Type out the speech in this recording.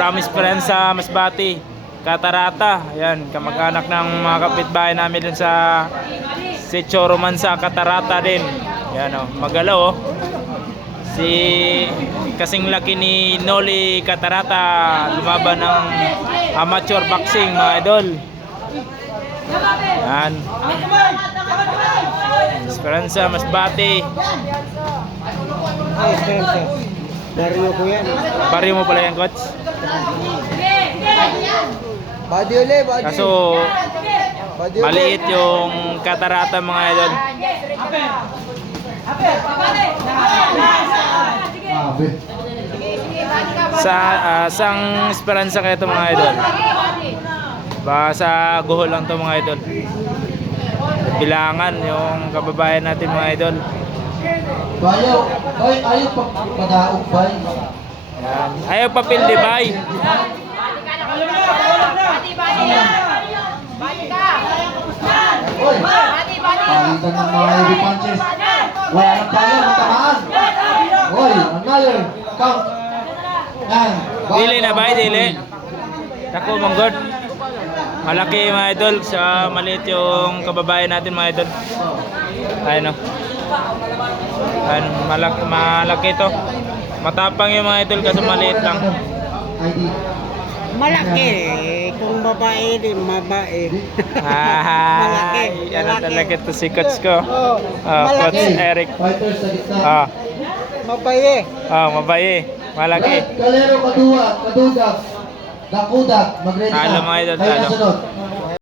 from Esperanza, Masbate, Catarata. Ayan, kamag-anak ng mga kapitbahay namin dun sa Sitio Romansa, Catarata din. Ayan o, magalaw o. Si kasing laki ni Noli Catarata, lumaban ng amateur boxing, mga idol. Ayan. Esperanza, Masbate. Ay, Esperanza. Barrio ko yan. Barrio mo pala yan, coach? Body ulit, body. Kaso Body ulit. maliit yung Catarata, mga idol. Sang Esperanza kayo ito, mga idol. Baka sa guhol lang to, mga idol. Bilangan yung kababayan natin, mga idol. Bayaw, ayaw padaog bay. Yan. Ayaw pa pildi bay. Oy, palitan ng mga heavy punches. Wala nang kaya, matamaan. Oy, another count. Yan. Dili na bay, dili. Naku, manggod. Malaki, mga idol. Sa maliit yung kababayan natin, mga idol. Ayun o. Ayun, malaki to. Matapang yung mga idol kasi maliit lang. ID. Malaki. Kung babae din, mabait. Malaki. Ano talaga to si coach ko? Coach Malaki. Eric. Fighters sa gitna. Mabaye. Mabaye. Malaki. Kalero, kaduwa, kadudak, dakudak, mag-ready Talo, ka. mga idol, Kayo talo. kasunod.